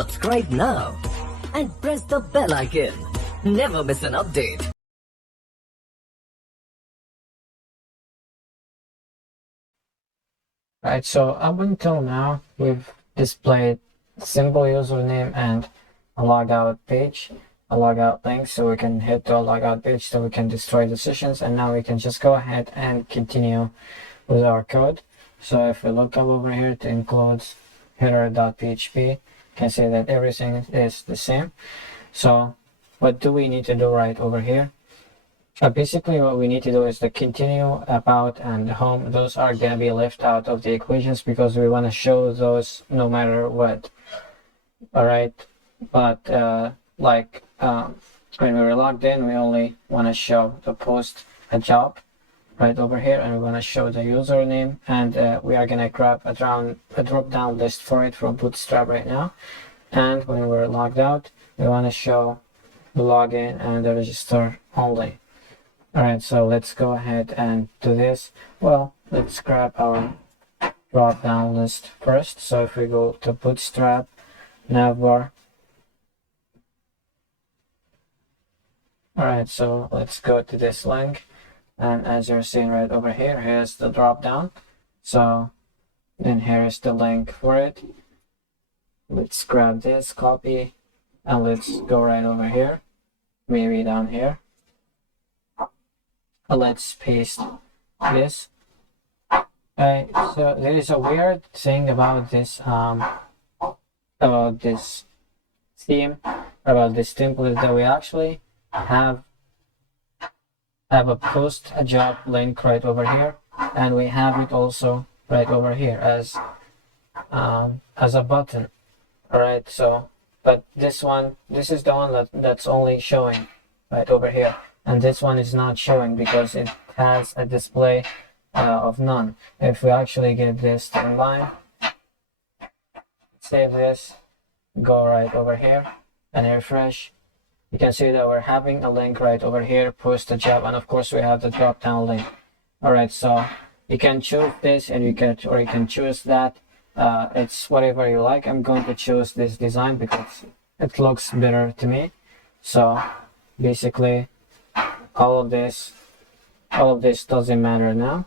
Subscribe now and press the bell icon. Never miss an update. Right, so up until now, we've displayed simple username and a logout page, a logout link, so we can hit the logout page so we can destroy the sessions, and now we can just go ahead and continue with our code. So if we look up over here, it includes header.php. You can see that everything is the same. So what do we need to do right over here? Basically what we need to do is the continue, about, and home. Those are going to be left out of the equations because we want to show those no matter what. Alright, but when we were logged in, we only want to show the post a job right over here, and we want to show the username, and we are going to grab a drop down list for it from Bootstrap right now. And when we're logged out, we want to show the login and the register only. Alright, so let's go ahead and do this. Well, let's grab our drop down list first. So if we go to Bootstrap navbar. Alright, so let's go to this link, and as you're seeing right over here, here's the drop down. So then here is the link for it. Let's grab this, copy, and let's go right over here, maybe down here. Let's paste this. So there is a weird thing about this theme, about this template, that we actually have a post a job link right over here, and we have it also right over here as a button. All right, so but this is the one that's only showing right over here, and this one is not showing because it has a display of none. If we actually get this to inline, save this, go right over here and refresh, you can see that we're having a link right over here, post a job, and of course we have the drop down link. All right, so you can choose this, and you can choose that. It's whatever you like. I'm going to choose this design because it looks better to me. So basically all of this doesn't matter now,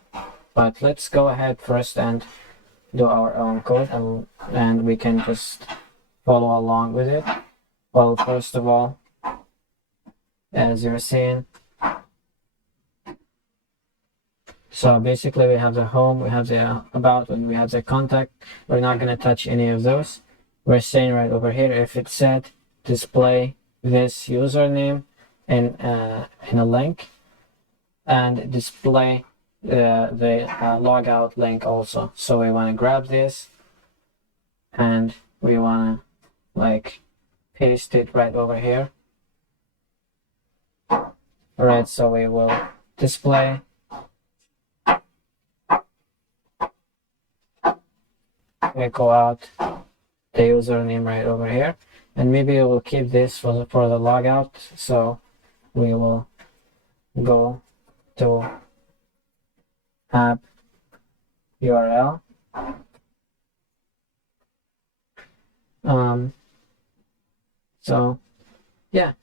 but let's go ahead first and do our own code, and we can just follow along with it. Well, first of all, as you're seeing, so basically we have the home, we have the about, and we have the contact. We're not going to touch any of those. We're saying right over here, if it said display this username in a link, and display the logout link also. So we want to grab this, and we want to paste it right over here. Alright, so we will display echo out the username right over here, and maybe we will keep this for the logout. So we will go to app URL, so yeah,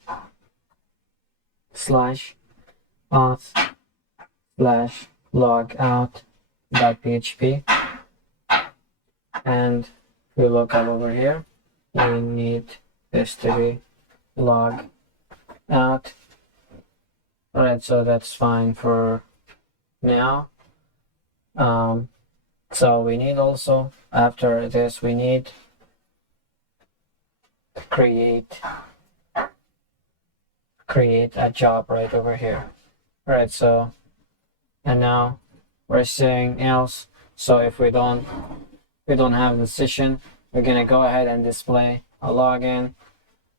/auth/logout.php, and if we look up over here, we need this to be log out. Alright, so that's fine for now. So we need also, after this, we need to create a job right over here. Alright, so, and now we're saying else. So if we don't have the session, we're gonna go ahead and display a login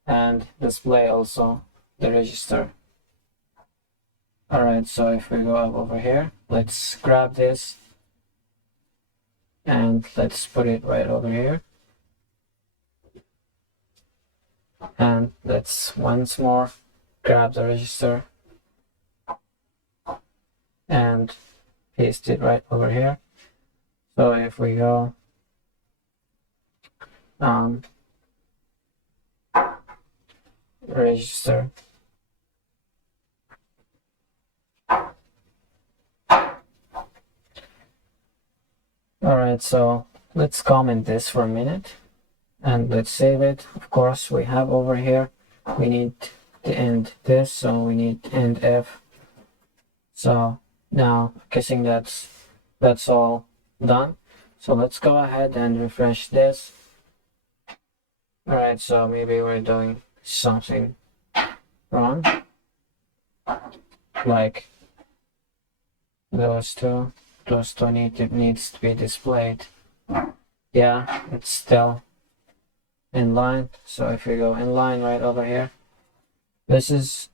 and display also the register. Alright, so if we go up over here, let's grab this and let's put it right over here, and let's once more grab the register and paste it right over here. So if we go register. Alright, so let's comment this for a minute and let's save it. Of course, we have over here, we need to end this, so we need end f. So now guessing that's all done. So let's go ahead and refresh this. Alright, so maybe we're doing something wrong, like those two needs to be displayed. Yeah, it's still in line. So if you go in line right over here, this is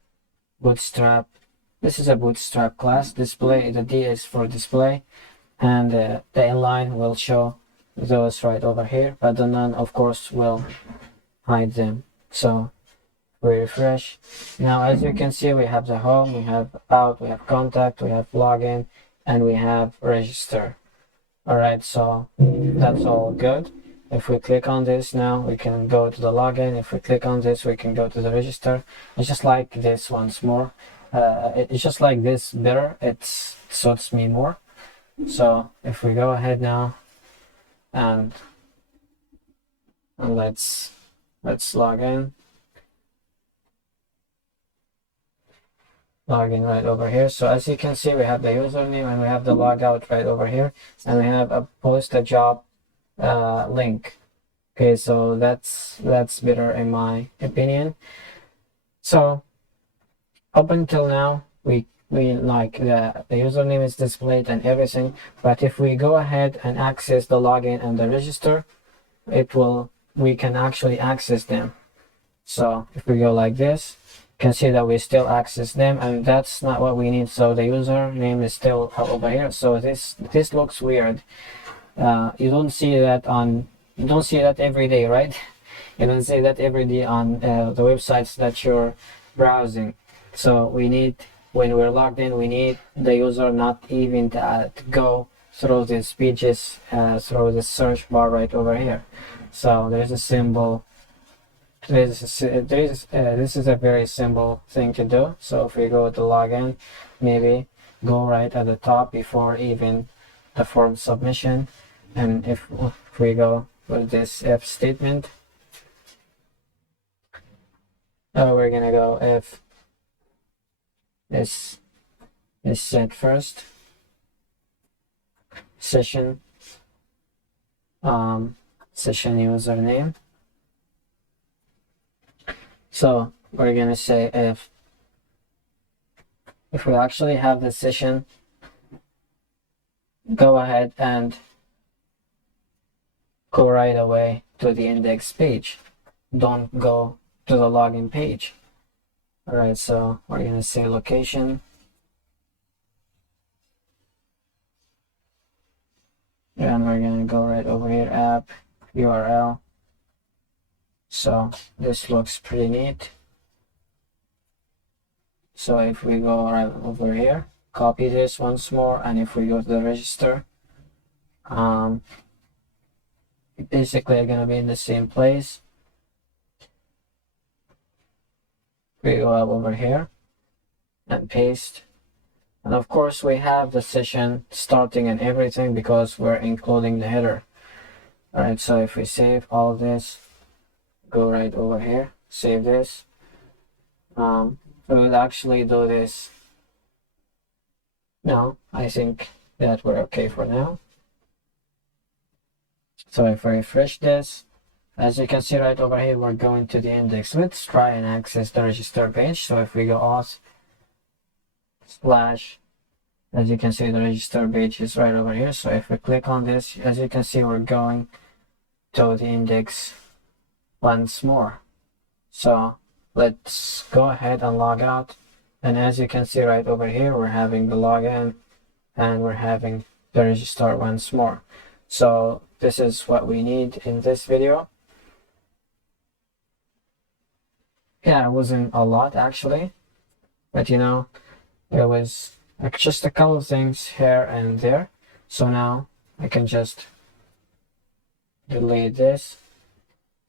bootstrap. This is a bootstrap class. Display, the D is for display, and the inline will show those right over here, but the none of course will hide them. So we refresh. Now as you can see, we have the home, we have about, we have contact, we have login, and we have register. Alright, so that's all good. If we click on this now, we can go to the login. If we click on this, we can go to the register. It's just like this once more. It's just like this better. It suits me more. So if we go ahead now and let's log in. Login right over here. So as you can see, we have the username and we have the logout right over here, and we have a post a job link. Okay, so that's better in my opinion. So up until now, we like the username is displayed and everything, but if we go ahead and access the login and the register, we can actually access them. So if we go like this, can see that we still access them, and that's not what we need. So the username is still over here. So this looks weird. You don't see that every day, right? You don't see that every day on the websites that you're browsing. So we need, when we're logged in, we need the user not even to go through these pages, through the search bar right over here. So there's a symbol. This is a very simple thing to do. So if we go to login, maybe go right at the top before even the form submission, and if we go with this if statement, we're gonna go if this is set first session session username. So we're gonna say if we actually have the session, go ahead and go right away to the index page. Don't go to the login page. Alright, so we're gonna say location. And we're gonna go right over here, app, URL. So this looks pretty neat. So if we go right over here, copy this once more, and if we go to the register, basically are gonna be in the same place. We go up over here and paste, and of course we have the session starting and everything because we're including the header. Alright, so if we save all this, go right over here, save this. We will actually do this. No, I think that we're okay for now. So if I refresh this, as you can see right over here, we're going to the index. Let's try and access the register page. So if we go auth /, as you can see, the register page is right over here. So if we click on this, as you can see, we're going to the index once more. So let's go ahead and log out, and as you can see right over here, we're having the login and we're having the register once more. So this is what we need in this video. Yeah, it wasn't a lot actually, but you know, there was just a couple of things here and there. So now I can just delete this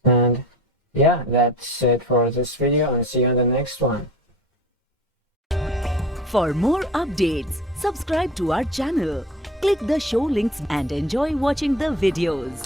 and yeah, that's it for this video, and see you on the next one. For more updates, subscribe to our channel, click the show links and enjoy watching the videos.